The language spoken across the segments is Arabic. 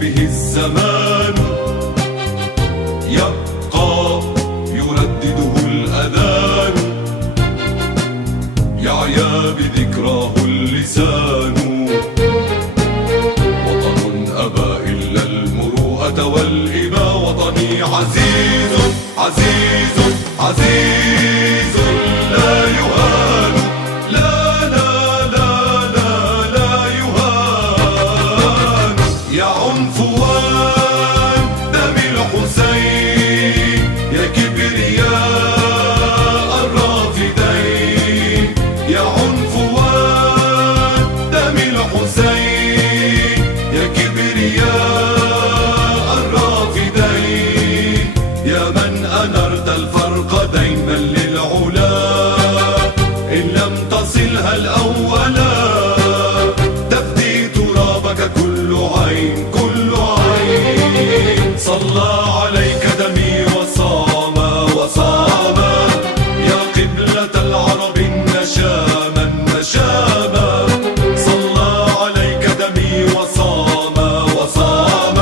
به الزمان يبقى يردده الأذان، يعيا بذكراه اللسان. وطن أبى إلا المروءة والإباء، وطني عزيز عزيز عزيز لا يهان، لا لا لا لا لا يهان. يا عنفوان دم الحسين، يا كبرياء الرافدين. يا عنفوان دم الحسين، يا كبرياء الرافدين. يا من أنرت الفرق ديما للعلا، إن لم تصلها الأولا تفدي ترابك كل عين كل عين. صلى عليك دمي وصام وصام، يا قبلة العرب النشام النشام. صلى عليك دمي وصام وصام،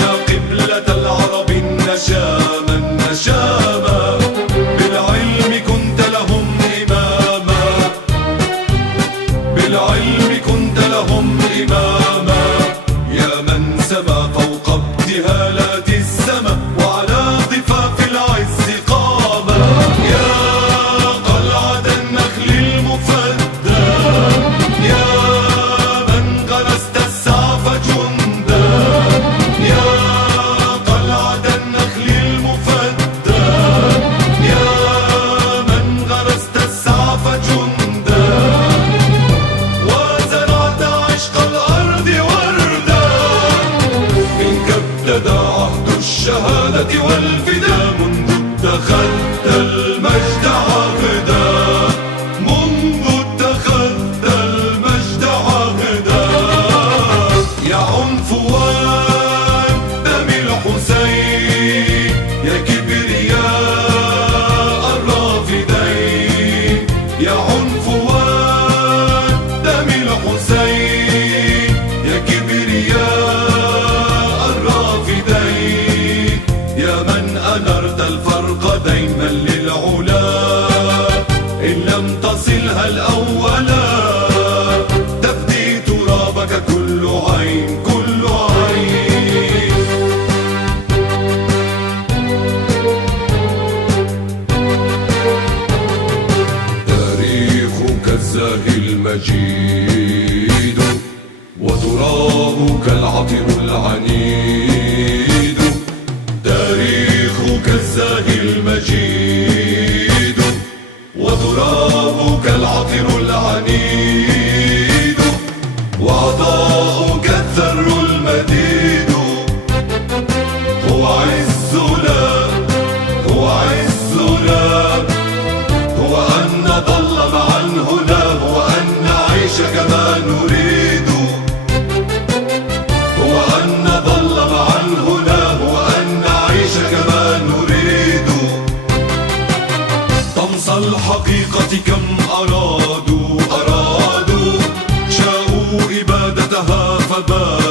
يا قبلة العرب النشام النشام. بالعلم كنت لهم إماما، بالعلم كنت لهم إماما. يا من سما فوق ابتهالات السما، وعلى ضفاف العز قاما. يا قلعة النخل المفدى، يا من غرست السعف جندا. يا قلعة النخل المفدى، يا من غرست السعف جندا. وزرعت عشق الأرض وردا، منك ابتدى عهد الشهادة والفداء. منذ اتخذت المجد عهدا، منذ اتخذت المجد عهدا. يا عنفوان دم الحسين، يا كبرياء الرافدين. يا عنفوان دم الحسين، يا كبرياء الرافدين. يا من أنرت الفرق ديما للعلا، إن لم تصلها الأولا تفدي ترابك كل عين كل عين. تاريخك الزاهي المجيد، وترابك العطر العنيد. تاريخك الزاهي المجيد، وترابك العطر العنيد. وعطاؤك الثر المديد، هو عزنا هو عزنا. هو أن نظل معا هنا، هو أن نعيش كما نريد. هو أن نظل معا هنا، هو أن نعيش كما نريد. طمس الحقيقة كم أرادوا أرادوا، شاءوا إبادتها فبادوا.